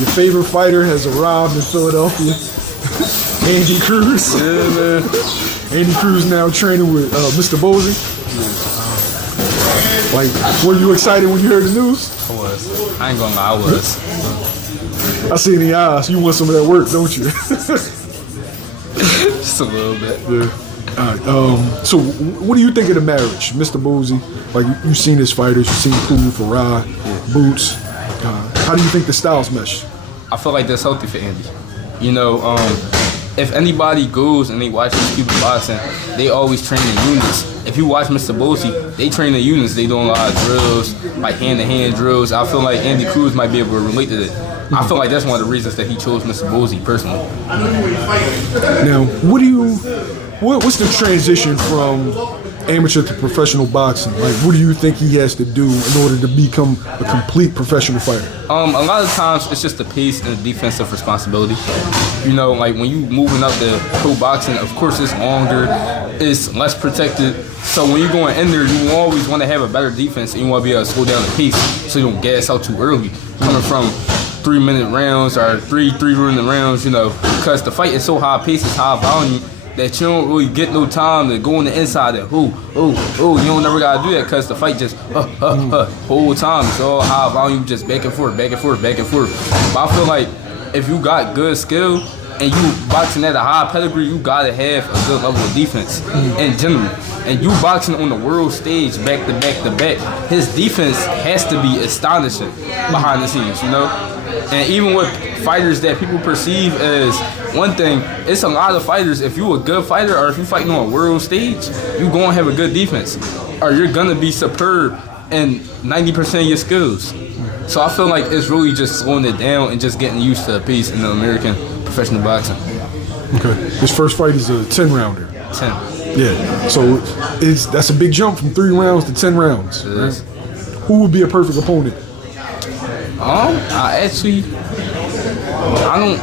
Your favorite fighter has arrived in Philadelphia. Andy Cruz. Yeah, man. Andy Cruz now training with Mr. Bozy. Like, were you excited when you heard the news? I was. I ain't gonna lie, I was. I see in the eyes. You want some of that work, don't you? Just a little bit. Yeah. So what do you think of the marriage, Mr. Bozy? Like, you've seen his fighters, you've seen Cruz, Farah, Boots. How do you think the styles mesh? I feel like that's healthy for Andy. You know, if anybody goes and they watch these people boxing, they always train in units. If you watch Mr. Bozy, they train in units. They doing a lot of drills, like hand-to-hand drills. I feel like Andy Cruz might be able to relate to that. I feel like that's one of the reasons that he chose Mr. Bozy personally. Now, what's the transition from amateur to professional boxing? Like, what do you think he has to do in order to become a complete professional fighter? A lot of times it's just the pace and the defensive responsibility. You know, like when you moving up to pro boxing, of course it's longer, it's less protected. So when you're going in there, you always want to have a better defense and you want to be able to slow down the pace so you don't gas out too early. Coming from 3-minute rounds or three-minute rounds, you know, because the fight is so high pace, it's high volume, that you don't really get no time to go on the inside and you don't never gotta do that because the fight just whole time. It's all high volume, just back and forth, back and forth, back and forth. But I feel like if you got good skill and you boxing at a high pedigree, you gotta have a good level of defense in general. And you boxing on the world stage back to back to back, his defense has to be astonishing behind the scenes, you know? And even with fighters that people perceive as one thing, it's a lot of fighters. If you a good fighter or if you fighting on a world stage, you gonna have a good defense, or you're gonna be superb in 90% of your skills. So I feel like it's really just slowing it down and just getting used to the pace in the American professional boxing. Okay, his first fight is a 10-rounder. 10. Yeah, so that's a big jump from 3 rounds to 10 rounds. It is. Who would be a perfect opponent? I don't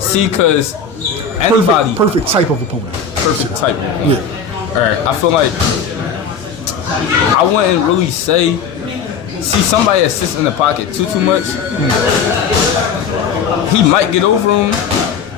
see, because anybody. Perfect type of opponent. Perfect type of opponent. Yeah. All right, I feel like I wouldn't really say. See, somebody that sits in the pocket too much, he might get over him,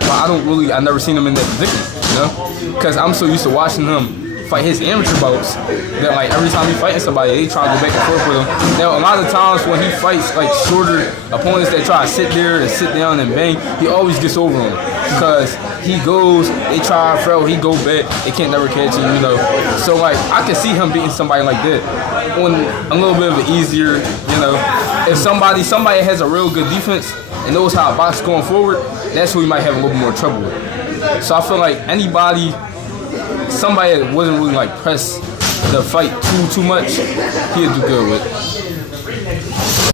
but I never seen him in that predicament, you know? Because I'm so used to watching him fight his amateur bouts that, like, every time he fighting somebody, they try to go back and forth with him. Now, a lot of times when he fights, like, shorter opponents that try to sit there and sit down and bang, he always gets over them. Because he goes, they try to throw, he go back, they can't never catch him, you know? So, like, I can see him beating somebody like that on a little bit of an easier, you know? If somebody has a real good defense and knows how to box going forward, that's who he might have a little more trouble with. So I feel like somebody that wasn't really like press the fight too much, he'd do good with.